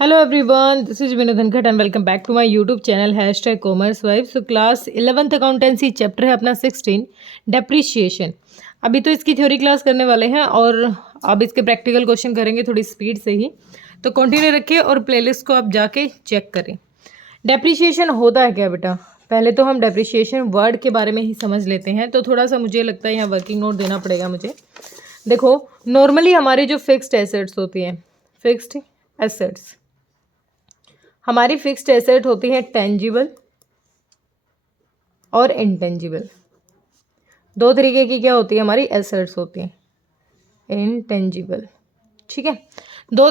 Hello everyone, this is Vinod Dhankhat and welcome back to my YouTube channel #CommerceVibes। So class 11th accountancy chapter है अपना 16 depreciation. अभी तो इसकी theory class करने वाले हैं और अब इसके प्रैक्टिकल क्वेश्चन करेंगे थोड़ी स्पीड से ही। तो कंटिन्यू रखिए और प्लेलिस्ट को आप जाके चेक करें। डेप्रीशिएशन होता है क्या बेटा? पहले तो हम डेप्रीशिएशन वर्ड के बारे में ही समझ लेते हैं। तो थोड़ा सा मुझे लगता है यहाँ वर्किंग नोट देना पड़ेगा मुझे। देखो, नॉर्मली हमारी जो फिक्स्ड एसेट्स होती हैं, फिक्स्ड एसेट्स हमारी फिक्स्ड एसेट होती है टेंजिबल और इनटेंजिबल। दो तरीके की क्या होती है हमारी एसेट्स होती हैं, इनटेंजिबल, ठीक है। दो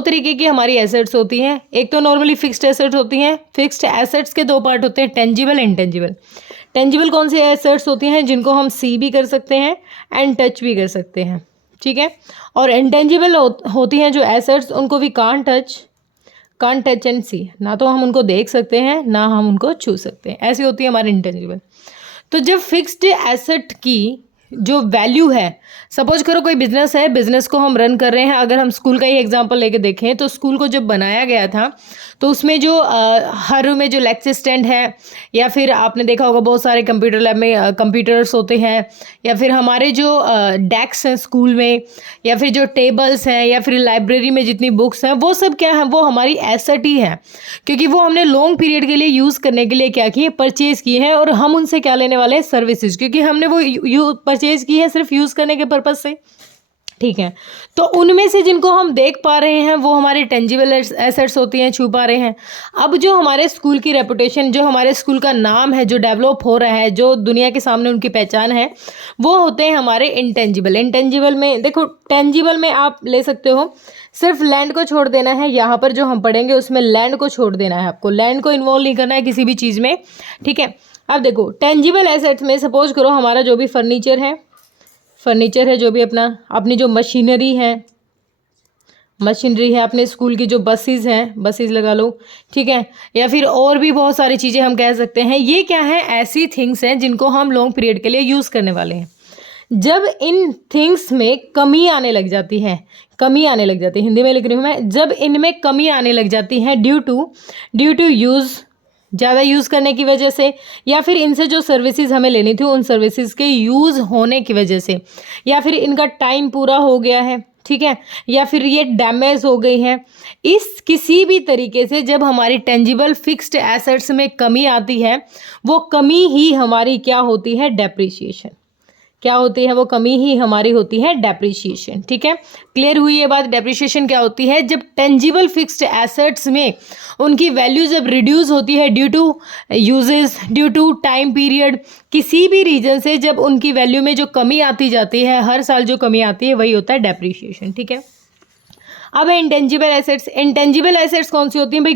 तरीके की हमारी एसेट्स होती हैं। एक तो नॉर्मली फिक्स्ड एसेट्स होती हैं। फिक्स्ड एसेट्स के दो पार्ट होते हैं, टेंजिबल, इनटेंजिबल। टेंजिबल कौन सी एसेट्स होती हैं? जिनको हम सी भी कर सकते हैं एंड टच भी कर सकते हैं, ठीक है। और इंटेंजिबल होती हैं जो एसेट्स, उनको भी कांट टच एंड सी, ना तो हम उनको देख सकते हैं ना हम उनको छू सकते हैं, ऐसी होती है हमारी इंटेंजिबल। तो जब फिक्स्ड एसेट की जो वैल्यू है, सपोज करो कोई बिजनेस है, बिजनेस को हम रन कर रहे हैं। अगर हम स्कूल का ही एग्जांपल लेके देखें तो स्कूल को जब बनाया गया था तो उसमें जो हर रूम में जो लेक्चर स्टैंड है, या फिर आपने देखा होगा बहुत सारे कंप्यूटर लैब में कंप्यूटर्स होते हैं, या फिर हमारे जो डेस्क हैं स्कूल में, या फिर जो टेबल्स हैं, या फिर लाइब्रेरी में जितनी बुक्स हैं, वो सब क्या है, वो हमारी एसेट ही है। क्योंकि वो हमने लॉन्ग पीरियड के लिए यूज़ करने के लिए क्या किए, परचेज़ किए हैं। और हम उनसे क्या लेने वाले हैं, सर्विसेज, क्योंकि हमने वो परचेज़ की है सिर्फ यूज़ करने के पर्पज़ से, ठीक है। तो उनमें से जिनको हम देख पा रहे हैं वो हमारे टेंजिबल एसेट्स होती हैं, छू पा रहे हैं। अब जो हमारे स्कूल की रेपुटेशन, जो हमारे स्कूल का नाम है, जो डेवलप हो रहा है, जो दुनिया के सामने उनकी पहचान है, वो होते हैं हमारे इंटेंजिबल। इंटेंजिबल में देखो, टेंजिबल में आप ले सकते हो, सिर्फ लैंड को छोड़ देना है। यहाँ पर जो हम पढ़ेंगे उसमें लैंड को छोड़ देना है, आपको लैंड को इन्वॉल्व नहीं करना है किसी भी चीज़ में, ठीक है। अब देखो, टेंजिबल एसेट्स में सपोज करो हमारा जो भी फर्नीचर है, जो भी अपनी जो मशीनरी है, अपने स्कूल की जो बसेस हैं, बसेस लगा लो, ठीक है। या फिर और भी बहुत सारी चीज़ें हम कह सकते हैं। ये क्या है, ऐसी थिंग्स हैं जिनको हम लॉन्ग पीरियड के लिए यूज़ करने वाले हैं। जब इन थिंग्स में कमी आने लग जाती है, हिंदी में लिख रही हूँ मैं, जब इनमें कमी आने लग जाती है ड्यू टू यूज़, ज़्यादा यूज़ करने की वजह से, या फिर इनसे जो सर्विसेज हमें लेनी थी उन सर्विसेज के यूज़ होने की वजह से, या फिर इनका टाइम पूरा हो गया है, ठीक है, या फिर ये डैमेज हो गई है, इस किसी भी तरीके से जब हमारी टेंजिबल फिक्स्ड एसेट्स में कमी आती है, वो कमी ही हमारी क्या होती है, डेप्रीशिएशन। क्या होती है वो कमी ही हमारी होती है, डेप्रीशिएशन, ठीक है। क्लियर हुई ये बात? डेप्रीशिएशन क्या होती है, जब टेंजिबल फिक्स्ड एसेट्स में उनकी वैल्यू जब रिड्यूस होती है due to uses, due to time period, किसी भी रीजन से जब उनकी वैल्यू में जो कमी आती जाती है, हर साल जो कमी आती है, वही होता है डेप्रीशिएशन, ठीक है। अब है इंटेंजिबल एसेट्स। इंटेंजिबल एसेट्स कौन सी होती हैं भाई?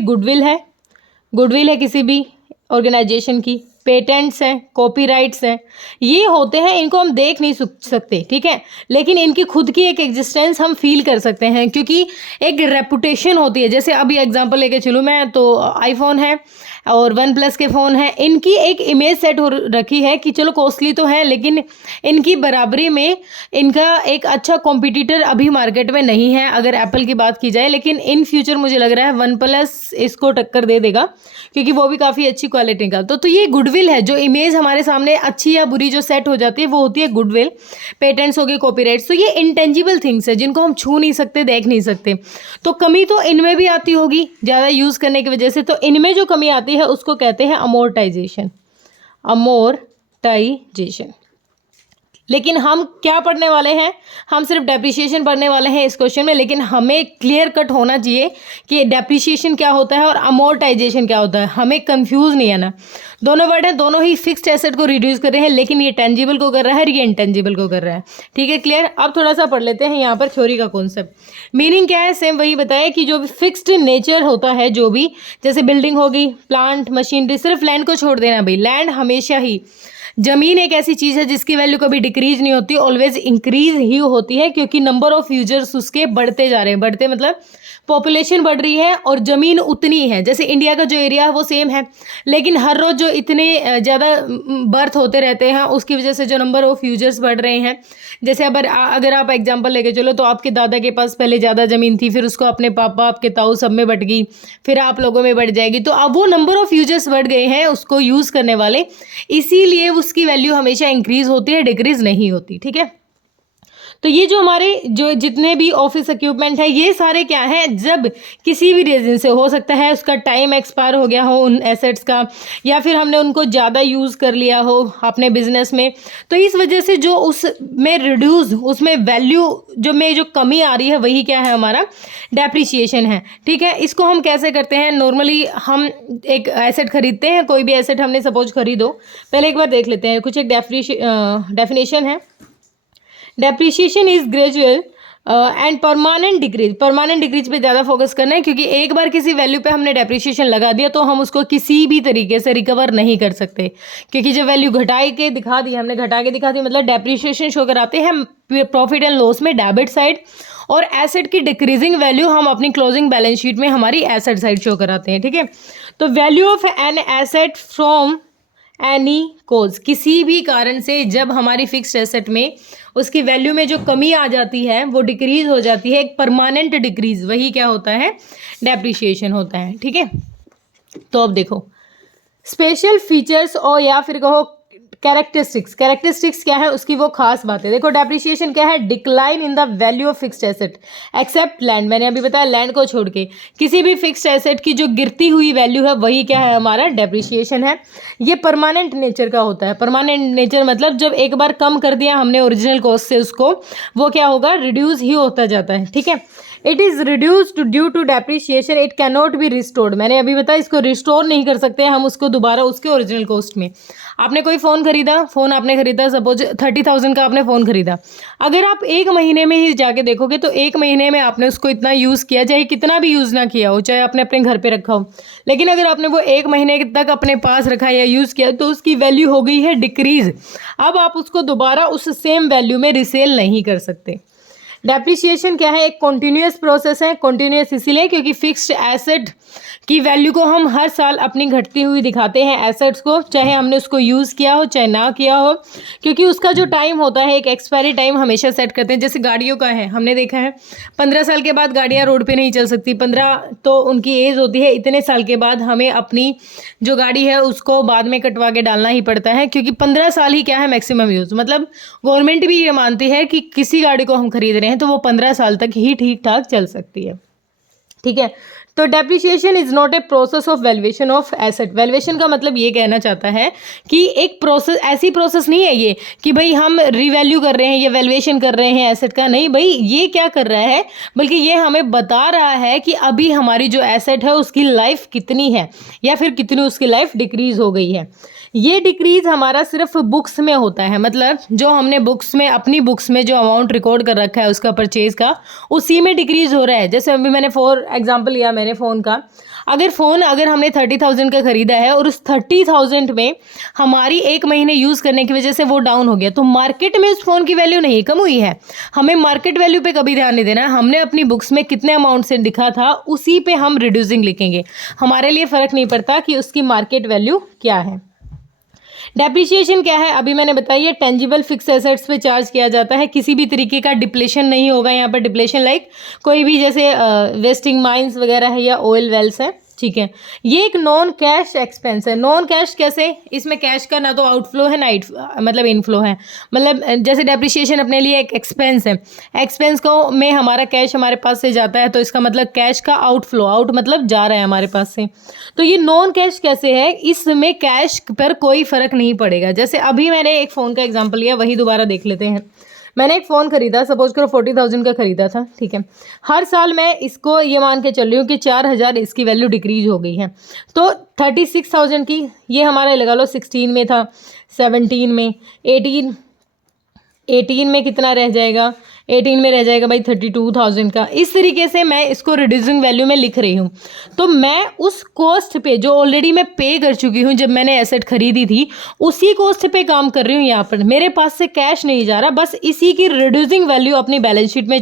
गुडविल है किसी भी ऑर्गेनाइजेशन की, पेटेंट्स हैं, कॉपीराइट्स हैं, ये होते हैं, इनको हम देख नहीं सकते, ठीक है, लेकिन इनकी खुद की एक एग्जिस्टेंस हम फील कर सकते हैं, क्योंकि एक रेपुटेशन होती है। जैसे अभी एग्जांपल लेके चलूँ मैं, तो आईफोन है और OnePlus के फ़ोन हैं, इनकी एक इमेज सेट हो रखी है कि चलो कॉस्टली तो है, लेकिन इनकी बराबरी में इनका एक अच्छा कॉम्पिटिटर अभी मार्केट में नहीं है, अगर एप्पल की बात की जाए। लेकिन इन फ्यूचर मुझे लग रहा है OnePlus इसको टक्कर दे देगा, क्योंकि वो भी काफ़ी अच्छी क्वालिटी का। तो ये गुडविल है, जो इमेज हमारे सामने अच्छी या बुरी जो सेट हो जाती है, वो होती है गुडविल। पेटेंट्स हो गए, कॉपीराइट्स, तो ये इंटेंजिबल थिंग्स है जिनको हम छू नहीं सकते, देख नहीं सकते। तो कमी तो इनमें भी आती होगी ज़्यादा यूज़ करने की वजह से। तो इनमें जो कमी आती है उसको कहते हैं अमोर्टाइजेशन। लेकिन हम क्या पढ़ने वाले हैं? हम सिर्फ डेप्रीशिएशन पढ़ने वाले हैं इस क्वेश्चन में, लेकिन हमें क्लियर कट होना चाहिए कि डेप्रीशिएशन क्या होता है और अमोर्टाइजेशन क्या होता है। हमें कंफ्यूज नहीं है ना, दोनों वर्ड हैं, दोनों ही फिक्स्ड एसेट को रिड्यूस कर रहे हैं, लेकिन ये टेंजिबल को कर रहा है और ये इंटेंजिबल को कर रहा है, ठीक है। क्लियर? अब थोड़ा सा पढ़ लेते हैं यहाँ पर थ्योरी का कॉन्सेप्ट। मीनिंग क्या है, सेम वही बताया कि जो भी फिक्स्ड नेचर होता है, जो भी, जैसे बिल्डिंग होगी, प्लांट, मशीनरी, सिर्फ लैंड को छोड़ देना भाई, लैंड हमेशा ही ज़मीन एक ऐसी चीज़ है जिसकी वैल्यू कभी डिक्रीज नहीं होती, ऑलवेज इंक्रीज ही होती है, क्योंकि नंबर ऑफ यूजर्स उसके बढ़ते जा रहे हैं। बढ़ते मतलब पॉपुलेशन बढ़ रही है और ज़मीन उतनी है। जैसे इंडिया का जो एरिया है वो सेम है, लेकिन हर रोज़ जो इतने ज़्यादा बर्थ होते रहते हैं उसकी वजह से जो नंबर ऑफ यूजर्स बढ़ रहे हैं। जैसे अगर आप एग्जांपल लेके चलो तो आपके दादा के पास पहले ज़्यादा ज़मीन थी, फिर उसको अपने पापा, आपके ताऊ सब में बट गई, फिर आप लोगों में बढ़ जाएगी। तो अब वो नंबर ऑफ यूजर्स बढ़ गए हैं उसको यूज़ करने वाले, इसीलिए उसकी वैल्यू हमेशा इंक्रीज होती है, डिक्रीज नहीं होती। ठीक है, तो ये जो हमारे जो जितने भी ऑफिस इक्विपमेंट है ये सारे क्या है, जब किसी भी रीज़न से हो सकता है उसका टाइम एक्सपायर हो गया हो उन एसेट्स का, या फिर हमने उनको ज़्यादा यूज़ कर लिया हो अपने बिजनेस में, तो इस वजह से जो उसमें रिड्यूस, उसमें वैल्यू जो कमी आ रही है वही क्या है, हमारा डेप्रिसिएशन है। ठीक है, इसको हम कैसे करते हैं, नॉर्मली हम एक एसेट खरीदते हैं, कोई भी एसेट हमने सपोज खरीदो, पहले एक बार देख लेते हैं कुछ एक डेफिनेशन है। Depreciation is gradual and permanent decrease. Permanent decrease पे ज़्यादा फोकस करना है, क्योंकि एक बार किसी वैल्यू पे हमने डेप्रिसिएशन लगा दिया तो हम उसको किसी भी तरीके से रिकवर नहीं कर सकते, क्योंकि जब वैल्यू घटा के दिखा दी, हमने घटा के दिखा दी, मतलब डेप्रिसिएशन शो कराते हैं प्रॉफिट एंड लॉस में डेबिट साइड, और एसेट की डिक्रीजिंग वैल्यू हम अपनी क्लोजिंग बैलेंस शीट में हमारी एसेट साइड शो कराते हैं। ठीक है, तो value of an asset from any cause, किसी भी कारण से जब हमारी फिक्स्ड एसेट में उसकी वैल्यू में जो कमी आ जाती है वो डिक्रीज हो जाती है, एक परमानेंट डिक्रीज, वही क्या होता है, डेप्रिसिएशन होता है। ठीक है, तो अब देखो स्पेशल फीचर्स और या फिर कहो कैरेक्टरिस्टिक्स। कैरेक्टरिस्टिक्स क्या है, उसकी वो खास बात है। देखो डेप्रिसिएशन क्या है, decline in the value of fixed asset except land. मैंने अभी बताया लैंड को छोड़ के किसी भी फिक्स्ड एसेट की जो गिरती हुई वैल्यू है वही क्या है, हमारा डेप्रिसिएशन है। ये परमानेंट नेचर का होता है। परमानेंट नेचर मतलब जब एक बार कम कर दिया हमने ओरिजिनल कॉस्ट से उसको, वो क्या होगा, रिड्यूस ही होता जाता है। ठीक है, it is reduced due to depreciation, it cannot be restored. मैंने अभी बताया इसको रिस्टोर नहीं कर सकते हम उसको दोबारा उसके ओरिजिनल कॉस्ट में। आपने कोई फ़ोन खरीदा, फ़ोन आपने खरीदा सपोज 30,000 का आपने फ़ोन खरीदा, अगर आप एक महीने में ही जाके देखोगे तो एक महीने में आपने उसको इतना यूज़ किया, चाहे कितना भी यूज़ ना किया हो, चाहे आपने अपने घर पे रखा हो, लेकिन अगर आपने वो एक महीने तक अपने पास रखा या यूज़ किया तो उसकी वैल्यू हो गई है डिक्रीज। अब आप उसको दोबारा उस सेम वैल्यू में रिसेल नहीं कर सकते। डेप्रिसिएशन क्या है, एक कॉन्टीन्यूअस प्रोसेस है। कॉन्टीन्यूअस इसीलिए क्योंकि फिक्स्ड एसेट की वैल्यू को हम हर साल अपनी घटती हुई दिखाते हैं एसेट्स को, चाहे हमने उसको यूज़ किया हो चाहे ना किया हो, क्योंकि उसका जो टाइम होता है एक एक्सपायरी टाइम हमेशा सेट करते हैं। जैसे गाड़ियों का है, हमने देखा है 15 साल के बाद गाड़ियाँ रोड पे नहीं चल सकती। 15 तो उनकी एज होती है, इतने साल के बाद हमें अपनी जो गाड़ी है उसको बाद में कटवा के डालना ही पड़ता है, क्योंकि 15 साल ही क्या है मैक्सिमम यूज़। मतलब गवर्नमेंट भी ये मानती है कि किसी गाड़ी को हम खरीद रहे हैं तो वो 15 साल तक ही ठीक ठाक चल सकती है। ठीक है, तो depreciation is not a process of valuation of asset. Valuation का मतलब ये कहना चाहता है कि एक प्रोसेस, ऐसी प्रोसेस नहीं है ये कि भाई हम रिवैल्यू कर रहे हैं या वैल्यूएशन कर रहे हैं एसेट का, नहीं भाई, ये क्या कर रहा है, बल्कि ये हमें बता रहा है कि अभी हमारी जो एसेट है उसकी लाइफ कितनी है या फिर कितनी उसकी लाइफ डिक्रीज हो गई है। ये डिक्रीज हमारा सिर्फ बुक्स में होता है, मतलब जो हमने बुक्स में अपनी बुक्स में जो अमाउंट रिकॉर्ड कर रखा है उसका परचेज का, उसी में डिक्रीज हो रहा है। जैसे अभी मैंने फॉर एग्जांपल लिया मैंने फ़ोन का, अगर हमने 30,000 का ख़रीदा है और उस 30,000 में हमारी एक महीने यूज़ करने की वजह से वो डाउन हो गया, तो मार्केट में उस फ़ोन की वैल्यू नहीं कम हुई है। हमें मार्केट वैल्यू पे कभी ध्यान नहीं देना है, हमने अपनी बुक्स में कितने अमाउंट से लिखा था उसी पे हम रिड्यूसिंग लिखेंगे। हमारे लिए फ़र्क नहीं पड़ता कि उसकी मार्केट वैल्यू क्या है। डेप्रिसिएशन क्या है, अभी मैंने बताया टेंजिबल फिक्स एसेट्स पे चार्ज किया जाता है। किसी भी तरीके का डिप्लेशन नहीं होगा यहाँ पर। डिप्लेशन लाइक कोई भी जैसे वेस्टिंग माइंस वगैरह है या ऑयल वेल्स है। ठीक है, ये एक नॉन कैश एक्सपेंस है। नॉन कैश कैसे, इसमें कैश का ना तो आउटफ्लो है ना मतलब इनफ्लो है। मतलब जैसे डेप्रिसिएशन अपने लिए एक एक्सपेंस है, एक्सपेंस को में हमारा कैश हमारे पास से जाता है, तो इसका मतलब कैश का आउटफ्लो, आउट मतलब जा रहा है हमारे पास से। तो ये नॉन कैश कैसे है, इसमें कैश पर कोई फ़र्क नहीं पड़ेगा। जैसे अभी मैंने एक फ़ोन का एग्जाम्पल लिया, वही दोबारा देख लेते हैं। मैंने एक फ़ोन खरीदा, सपोज करो 40,000 का खरीदा था। ठीक है, हर साल मैं इसको ये मान के चल रही हूँ कि 4,000 इसकी वैल्यू डिक्रीज हो गई है। तो 36,000 की ये हमारा लगा लो 16 में था, 17 में, 18 में कितना रह जाएगा, 18 में रह जाएगा भाई 32,000 का। इस तरीके से मैं इसको रिड्यूसिंग वैल्यू में लिख रही हूँ। तो मैं उस कॉस्ट पे जो ऑलरेडी मैं पे कर चुकी हूँ जब मैंने एसेट खरीदी थी, उसी कॉस्ट पे काम कर रही हूँ। यहाँ पर मेरे पास से कैश नहीं जा रहा, बस इसी की रिड्यूसिंग वैल्यू अपनी बैलेंस शीट में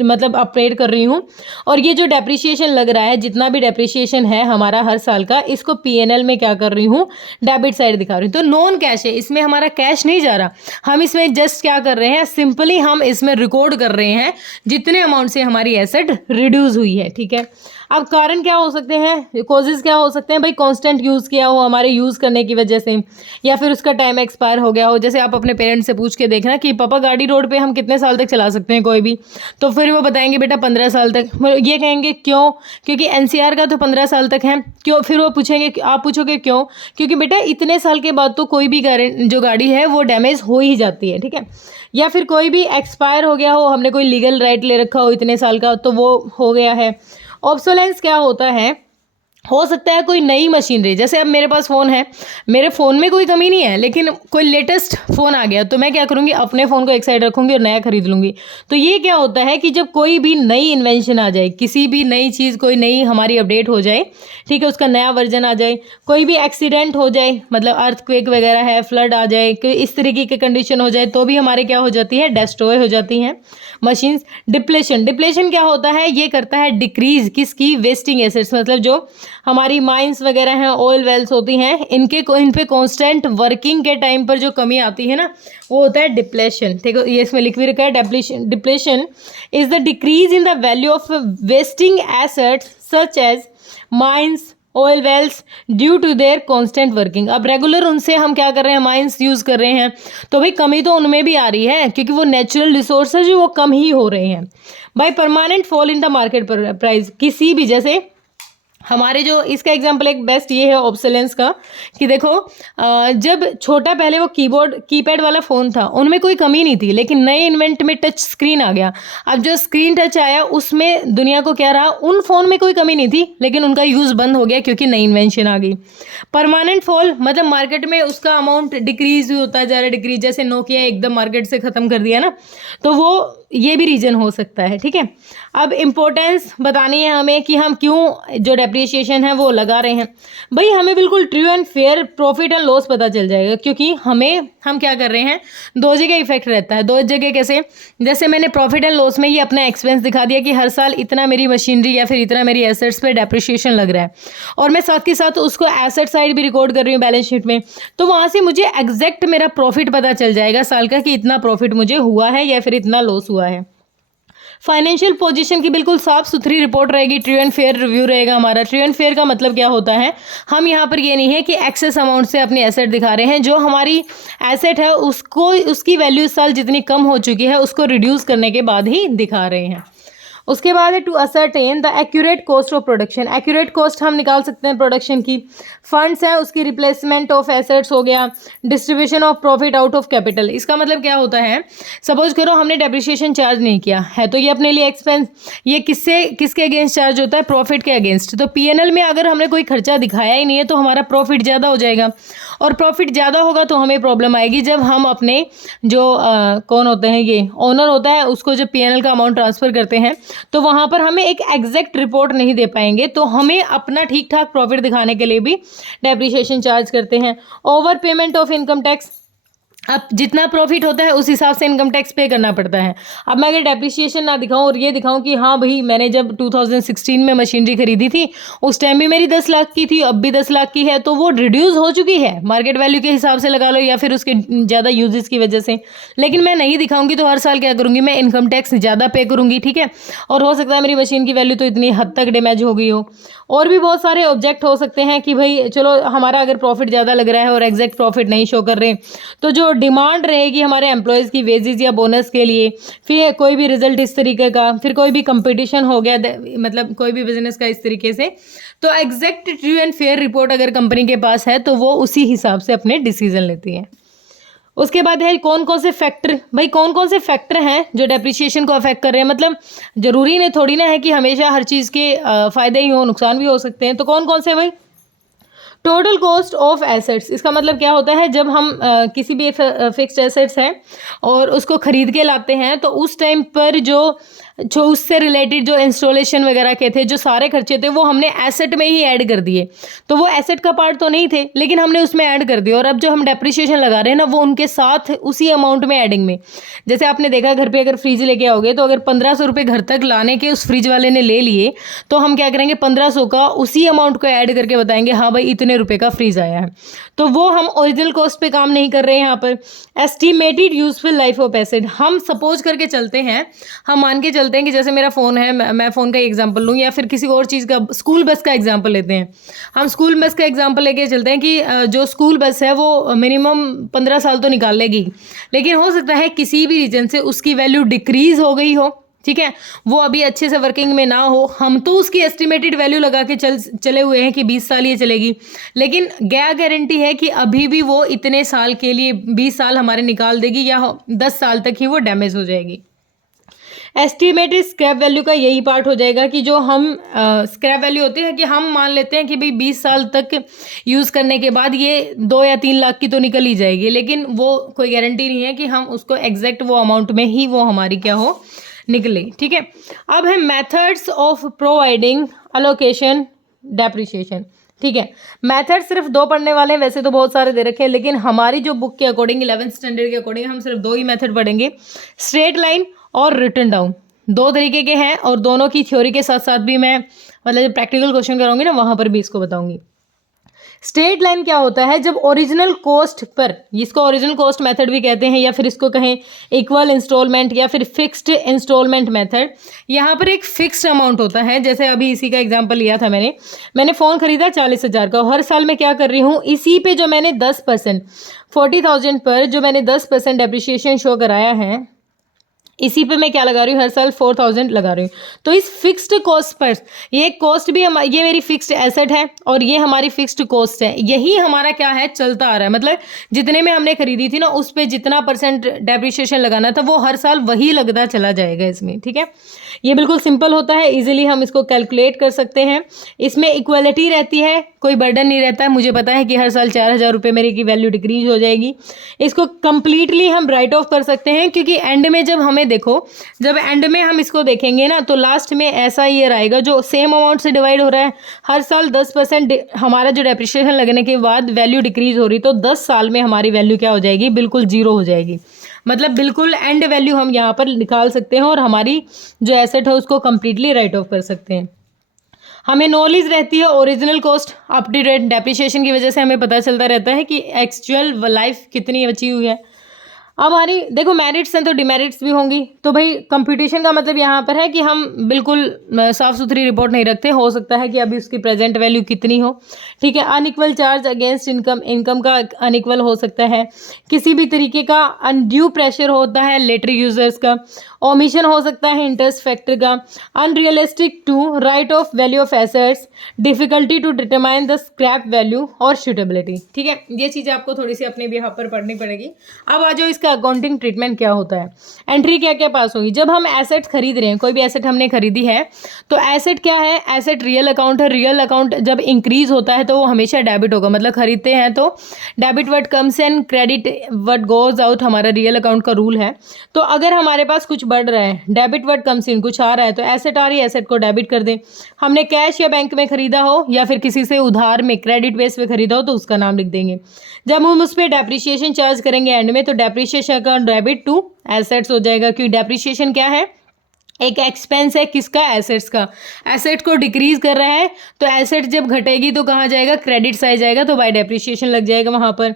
मतलब अपडेट कर रही हूँ। और ये जो डेप्रिसिएशन लग रहा है, जितना भी डेप्रिसिएशन है हमारा हर साल का, इसको पीएनएल में क्या कर रही हूँ, डेबिट साइड दिखा रही हूँ। तो नॉन कैश है, इसमें हमारा कैश नहीं जा रहा। हम इसमें जस्ट क्या कर रहे हैं, सिंपली हम इसमें रिकॉर्ड कर रहे हैं जितने अमाउंट से हमारी एसेट रिड्यूस हुई है। ठीक है, अब कारण क्या हो सकते हैं, कॉजेज क्या हो सकते हैं भाई, कांस्टेंट यूज़ किया हो हमारे यूज़ करने की वजह से, या फिर उसका टाइम एक्सपायर हो गया हो। जैसे आप अपने पेरेंट्स से पूछ के देखना कि पापा गाड़ी रोड पे हम कितने साल तक चला सकते हैं कोई भी, तो फिर वो बताएंगे बेटा 15 साल तक। ये कहेंगे क्यों, क्योंकि एनसीआर का तो 15 साल तक है। क्यों, फिर वो पूछेंगे, आप पूछोगे क्यों, क्योंकि बेटा इतने साल के बाद तो कोई भी जो गाड़ी है वो डैमेज हो ही जाती है। ठीक है, या फिर कोई भी एक्सपायर हो गया हो, हमने कोई लीगल राइट ले रखा हो इतने साल का, तो वो हो गया है। ऑब्सोलेंस क्या होता है, हो सकता है कोई नई मशीनरी, जैसे अब मेरे पास फ़ोन है, मेरे फ़ोन में कोई कमी नहीं है, लेकिन कोई लेटेस्ट फ़ोन आ गया तो मैं क्या करूँगी, अपने फ़ोन को एक साइड रखूँगी और नया खरीद लूँगी। तो ये क्या होता है कि जब कोई भी नई इन्वेंशन आ जाए, किसी भी नई चीज़, कोई नई हमारी अपडेट हो जाए, ठीक है, उसका नया वर्जन आ जाए, कोई भी एक्सीडेंट हो जाए, मतलब अर्थक्वेक वगैरह है, फ्लड आ जाए, कोई इस तरीके की कंडीशन हो जाए, तो भी हमारे क्या हो जाती है, डिस्ट्रॉय हो जाती हैं मशीन्स। डिप्लेशन क्या होता है, ये करता है डिक्रीज किसकी, वेस्टिंग एसेट्स, मतलब जो हमारी माइंस वगैरह हैं, ऑयल वेल्स होती हैं, इन पे कांस्टेंट वर्किंग के टाइम पर जो कमी आती है ना, वो होता है डिप्लेशन। ठीक है, ये इसमें लिख भी रखा है, depletion is the decrease in the value of wasting assets such as mines, oil wells due to their constant working. अब रेगुलर उनसे हम क्या कर रहे हैं, माइंस यूज़ कर रहे हैं, तो भाई कमी तो उनमें भी आ रही है, क्योंकि वो नेचुरल रिसोर्सेज वो कम ही हो रहे हैं। By permanent fall in the market price, किसी भी, जैसे हमारे जो इसका एग्जाम्पल एक बेस्ट ये है ऑब्सोलेंस का, कि देखो जब छोटा पहले वो कीपैड वाला फ़ोन था, उनमें कोई कमी नहीं थी, लेकिन नए इन्वेंट में टच स्क्रीन आ गया। अब जो स्क्रीन टच आया उसमें दुनिया को क्या रहा, उन फ़ोन में कोई कमी नहीं थी, लेकिन उनका यूज़ बंद हो गया क्योंकि नई इन्वेंशन आ गई। परमानेंट फॉल मतलब मार्केट में उसका अमाउंट डिक्रीज होता जा रहा है, डिक्रीज, जैसे नोकिया एकदम मार्केट से ख़त्म कर दिया ना, तो वो ये भी रीज़न हो सकता है। ठीक है, अब इम्पोर्टेंस बतानी है हमें कि हम क्यों जो डेप्रिसिएशन है वो लगा रहे हैं। भाई हमें बिल्कुल true and fair profit and loss पता चल जाएगा, क्योंकि हम क्या कर रहे हैं, दो जगह इफेक्ट रहता है। दो जगह कैसे, जैसे मैंने प्रॉफिट एंड लॉस में ही अपना एक्सपेंस दिखा दिया कि हर साल इतना मेरी मशीनरी या फिर इतना मेरी एसेट्स पे डेप्रिसिएशन लग रहा है, और मैं साथ के साथ उसको एसेट साइड भी रिकॉर्ड कर रही हूँ बैलेंस शीट में, तो वहाँ से मुझे एग्जैक्ट मेरा प्रॉफिट पता चल जाएगा साल का, कि इतना प्रॉफिट मुझे हुआ है या फिर इतना लॉस हुआ है। फाइनेंशियल पोजीशन की बिल्कुल साफ सुथरी रिपोर्ट रहेगी, ट्रू एंड फेयर रिव्यू रहेगा हमारा। ट्रू एंड फेयर का मतलब क्या होता है, हम यहाँ पर ये नहीं है कि एक्सेस अमाउंट से अपनी एसेट दिखा रहे हैं, जो हमारी एसेट है उसको, उसकी वैल्यू इस साल जितनी कम हो चुकी है उसको रिड्यूस करने के बाद ही दिखा रहे हैं। उसके बाद है to ascertain the accurate cost of production. Accurate cost हम निकाल सकते हैं प्रोडक्शन की। फंड्स है उसकी रिप्लेसमेंट ऑफ एसेट्स हो गया, distribution of profit out of capital. इसका मतलब क्या होता है, सपोज करो हमने डेप्रिसिएशन चार्ज नहीं किया है, तो ये अपने लिए एक्सपेंस, ये किसके अगेंस्ट चार्ज होता है, प्रॉफिट के अगेंस्ट। तो पीएनएल में अगर हमने कोई खर्चा दिखाया ही नहीं है तो हमारा प्रॉफिट ज़्यादा हो जाएगा, और प्रॉफिट ज़्यादा होगा तो हमें प्रॉब्लम आएगी जब हम अपने जो कौन होते हैं, ये ओनर होता है, उसको जब पीएनएल का अमाउंट ट्रांसफ़र करते हैं तो वहाँ पर हमें एक एग्जैक्ट रिपोर्ट नहीं दे पाएंगे, तो हमें अपना ठीक ठाक प्रॉफिट दिखाने के लिए भी डेप्रिसिएशन चार्ज करते हैं। Over payment of income tax, अब जितना प्रॉफिट होता है उस हिसाब से इनकम टैक्स पे करना पड़ता है। अब मैं अगर डेप्रिसिएशन ना दिखाऊं और ये दिखाऊं कि हाँ भाई मैंने जब 2016 में मशीनरी खरीदी थी उस टाइम भी मेरी 10 लाख की थी, अब भी 10 लाख की है, तो वो रिड्यूस हो चुकी है मार्केट वैल्यू के हिसाब से लगा लो, या फिर उसके ज़्यादा यूजेस की वजह से, लेकिन मैं नहीं दिखाऊंगी तो हर साल क्या करूँगी, मैं इनकम टैक्स ज़्यादा पे करूँगी। ठीक है, और हो सकता है मेरी मशीन की वैल्यू तो इतनी हद तक डैमेज हो गई हो। और भी बहुत सारे ऑब्जेक्ट हो सकते हैं कि भाई चलो हमारा अगर प्रॉफिट ज़्यादा लग रहा है और एग्जैक्ट प्रॉफिट नहीं शो कर रहे, तो जो डिमांड रहेगी हमारे एम्प्लॉयज़ की वेजेस या बोनस के लिए, फिर कोई भी रिजल्ट इस तरीके का, फिर कोई भी कंपटीशन हो गया, मतलब कोई भी बिजनेस का इस तरीके से, तो exact true and fair report अगर कंपनी के पास है तो वो उसी हिसाब से अपने डिसीजन लेती है। उसके बाद है कौन कौन से फैक्टर, भाई कौन कौन से फैक्टर हैं जो डेप्रिसिएशन को अफेक्ट कर रहे हैं, मतलब जरूरी नहीं थोड़ी ना है कि हमेशा हर चीज़ के फ़ायदे ही हो, नुकसान भी हो सकते हैं, तो कौन कौन से भाई, टोटल कॉस्ट ऑफ एसेट्स, इसका मतलब क्या होता है, जब हम किसी भी फिक्स्ड एसेट्स हैं और उसको खरीद के लाते हैं तो उस टाइम पर जो उससे रिलेटेड जो इंस्टॉलेशन वगैरह के थे, जो सारे खर्चे थे, वो हमने एसेट में ही ऐड कर दिए। तो वो एसेट का पार्ट तो नहीं थे, लेकिन हमने उसमें ऐड कर दिया, और अब जो हम डेप्रिसिएशन लगा रहे हैं ना, वो उनके साथ उसी अमाउंट में एडिंग में। जैसे आपने देखा घर पे अगर फ्रिज लेके आओगे तो अगर 1500 रुपये घर तक लाने के उस फ्रिज वाले ने ले लिए, तो हम क्या करेंगे, 1500 का उसी अमाउंट को ऐड करके बताएंगे हाँ भाई इतने रुपए का फ्रिज आया है। तो वो हम ओरिजिनल कॉस्ट पे काम नहीं कर रहे हैं यहाँ पर। Estimated useful life of asset, हम सपोज करके चलते हैं, हम मान के चलते हैं कि जैसे मेरा फ़ोन है, मैं फ़ोन का एग्जांपल लूँ, या फिर किसी और चीज़ का, स्कूल बस का एग्जांपल लेते हैं। हम स्कूल बस का एग्जांपल लेके चलते हैं कि जो स्कूल बस है वो मिनिमम 15 साल तो निकाल लेगी, लेकिन हो सकता है किसी भी रीजन से उसकी वैल्यू डिक्रीज हो गई हो, ठीक है, वो अभी अच्छे से वर्किंग में ना हो। हम तो उसकी एस्टिमेटेड वैल्यू लगा के चले हुए हैं कि 20 साल ये चलेगी, लेकिन क्या गारंटी है कि अभी भी वो इतने साल के लिए 20 साल हमारे निकाल देगी, या 10 साल तक ही वो डैमेज हो जाएगी। एस्टिमेटेड स्क्रैप वैल्यू का यही पार्ट हो जाएगा कि जो हम स्क्रैप वैल्यू होती है कि हम मान लेते हैं कि भाई 20 साल तक यूज़ करने के बाद ये 2 या 3 लाख की तो निकल ही जाएगी, लेकिन वो कोई गारंटी नहीं है कि हम उसको एग्जैक्ट वो अमाउंट में ही वो हमारी क्या हो, निकले, ठीक है। अब है methods of providing allocation depreciation, ठीक है। मेथड सिर्फ 2 पढ़ने वाले हैं, वैसे तो बहुत सारे दे रखे हैं, लेकिन हमारी जो बुक के अकॉर्डिंग 11th स्टैंडर्ड के अकॉर्डिंग हम सिर्फ 2 ही मेथड पढ़ेंगे, स्ट्रेट लाइन और रिटन डाउन। 2 तरीके के हैं, और दोनों की थ्योरी के साथ साथ भी मैं मतलब जब प्रैक्टिकल क्वेश्चन कराऊंगी ना, वहां पर भी इसको बताऊंगी। स्ट्रेट लाइन क्या होता है, जब ओरिजिनल कॉस्ट पर, इसको ओरिजिनल कॉस्ट मेथड भी कहते हैं, या फिर इसको कहें इक्वल इंस्टॉलमेंट या फिर फिक्स्ड इंस्टॉलमेंट मेथड। यहाँ पर एक फिक्स्ड अमाउंट होता है, जैसे अभी इसी का एग्जांपल लिया था मैंने फ़ोन खरीदा 40,000 का, हर साल मैं क्या कर रही हूँ, इसी पे जो मैंने 10% 40,000 पर जो मैंने 10% डेप्रिसिएशन शो कराया है, इसी पे मैं क्या लगा रही हूँ, हर साल 4,000 लगा रही हूँ। तो इस फिक्स्ड कॉस्ट पर, ये कॉस्ट भी ये मेरी फिक्स्ड एसेट है और ये हमारी फिक्स्ड कॉस्ट है, यही हमारा क्या है, चलता आ रहा है। मतलब जितने में हमने खरीदी थी ना, उस पर जितना % डेप्रिसिएशन लगाना था वो हर साल वही लगता चला जाएगा इसमें, ठीक है। ये बिल्कुल सिंपल होता है, इजीली हम इसको कैलकुलेट कर सकते हैं। इसमें इक्वलिटी रहती है, कोई बर्डन नहीं रहता है। मुझे पता है कि हर साल 4,000 रुपये मेरी की वैल्यू डिक्रीज हो जाएगी। इसको कंप्लीटली हम राइट ऑफ कर सकते हैं, क्योंकि एंड में जब हमें देखो, जब एंड में हम इसको देखेंगे ना, तो लास्ट में ऐसा ईयर आएगा जो सेम अमाउंट से डिवाइड हो रहा है। हर साल 10% हमारा जो डेप्रिसिएशन लगने के बाद वैल्यू डिक्रीज हो रही, तो 10 साल में हमारी वैल्यू क्या हो जाएगी, बिल्कुल 0 हो जाएगी। मतलब बिल्कुल एंड वैल्यू हम यहाँ पर निकाल सकते हैं और हमारी जो एसेट है उसको कंप्लीटली राइट ऑफ कर सकते हैं। हमें नॉलेज रहती है original cost up to date, depreciation की वजह से हमें पता चलता रहता है कि एक्चुअल लाइफ कितनी बची हुई है। अब हमारी देखो मेरिट्स हैं तो डिमेरिट्स भी होंगी। तो भाई कंपटीशन का मतलब यहाँ पर है कि हम बिल्कुल साफ़ सुथरी रिपोर्ट नहीं रखते, हो सकता है कि अभी उसकी प्रेजेंट वैल्यू कितनी हो, ठीक है। Unequal charge against income, income का अनइक्वल हो सकता है। किसी भी तरीके का अनड्यू प्रेशर होता है लेटर यूजर्स का। ओमिशन हो सकता है इंटरेस्ट फैक्टर का। Unrealistic to write off value of assets, difficulty to determine the scrap value और सूटेबिलिटी, ठीक है। ये चीज़ें आपको थोड़ी सी अपने भी यहाँ पर पढ़नी पड़ेगी। अब आ जाओ इसका अकाउंटिंग ट्रीटमेंट क्या होता है, एंट्री क्या क्या पास होगी। जब हम एसेट खरीद रहे हैं, कोई भी एसेट हमने खरीदी है, तो एसेट क्या है, एसेट रियल अकाउंट है। रियल अकाउंट जब इंक्रीज होता है तो वो हमेशा डेबिट होगा, मतलब खरीदते हैं तो debit what comes in, credit what goes out, हमारा रियल अकाउंट का रूल है। तो अगर हमारे पास कुछ बढ़ रहा है, डेबिट व्हाट कम्स इन, कुछ आ रहा है, तो एसेट आ रही है, एसेट को डेबिट कर दें। हमने कैश या बैंक में खरीदा हो या फिर किसी से उधार में क्रेडिट बेस पे खरीदा हो तो उसका नाम लिख देंगे। जब हम उस पर डेप्रिसिएशन चार्ज करेंगे एंड में, तो डेप्रिसिएशन का डेबिट टू एसेट्स हो जाएगा, क्योंकि डेप्रिसिएशन क्या है, एक एक्सपेंस है किसका, एसेट्स का। एसेट को डिक्रीज कर रहा है, तो एसेट जब घटेगी तो कहाँ जाएगा, क्रेडिट साइड जाएगा, तो बाय डेप्रिसिएशन लग जाएगा वहाँ पर।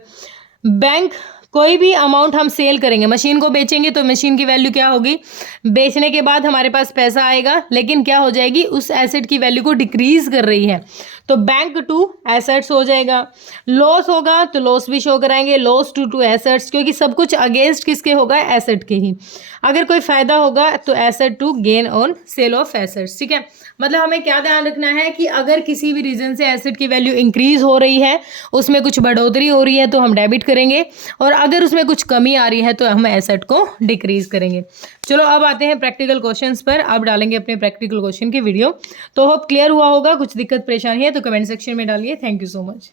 बैंक, कोई भी अमाउंट हम सेल करेंगे, मशीन को बेचेंगे तो मशीन की वैल्यू क्या होगी, बेचने के बाद हमारे पास पैसा आएगा, लेकिन क्या हो जाएगी, उस एसेट की वैल्यू को डिक्रीज कर रही है, तो बैंक टू एसेट्स हो जाएगा। लॉस होगा तो लॉस भी शो कराएंगे, लॉस टू एसेट्स, क्योंकि सब कुछ अगेंस्ट किसके होगा, एसेट के ही। अगर कोई फायदा होगा तो asset to gain on sale of assets, ठीक है। मतलब हमें क्या ध्यान रखना है कि अगर किसी भी रीजन से एसेट की वैल्यू इंक्रीज हो रही है, उसमें कुछ बढ़ोतरी हो रही है, तो हम डेबिट करेंगे, और अगर उसमें कुछ कमी आ रही है तो हम एसेट को डिक्रीज करेंगे। चलो अब आते हैं प्रैक्टिकल क्वेश्चंस पर। अब डालेंगे अपने प्रैक्टिकल क्वेश्चन की वीडियो। तो होप क्लियर हुआ होगा। कुछ दिक्कत परेशानी है तो कमेंट सेक्शन में डालिए। Thank you so much.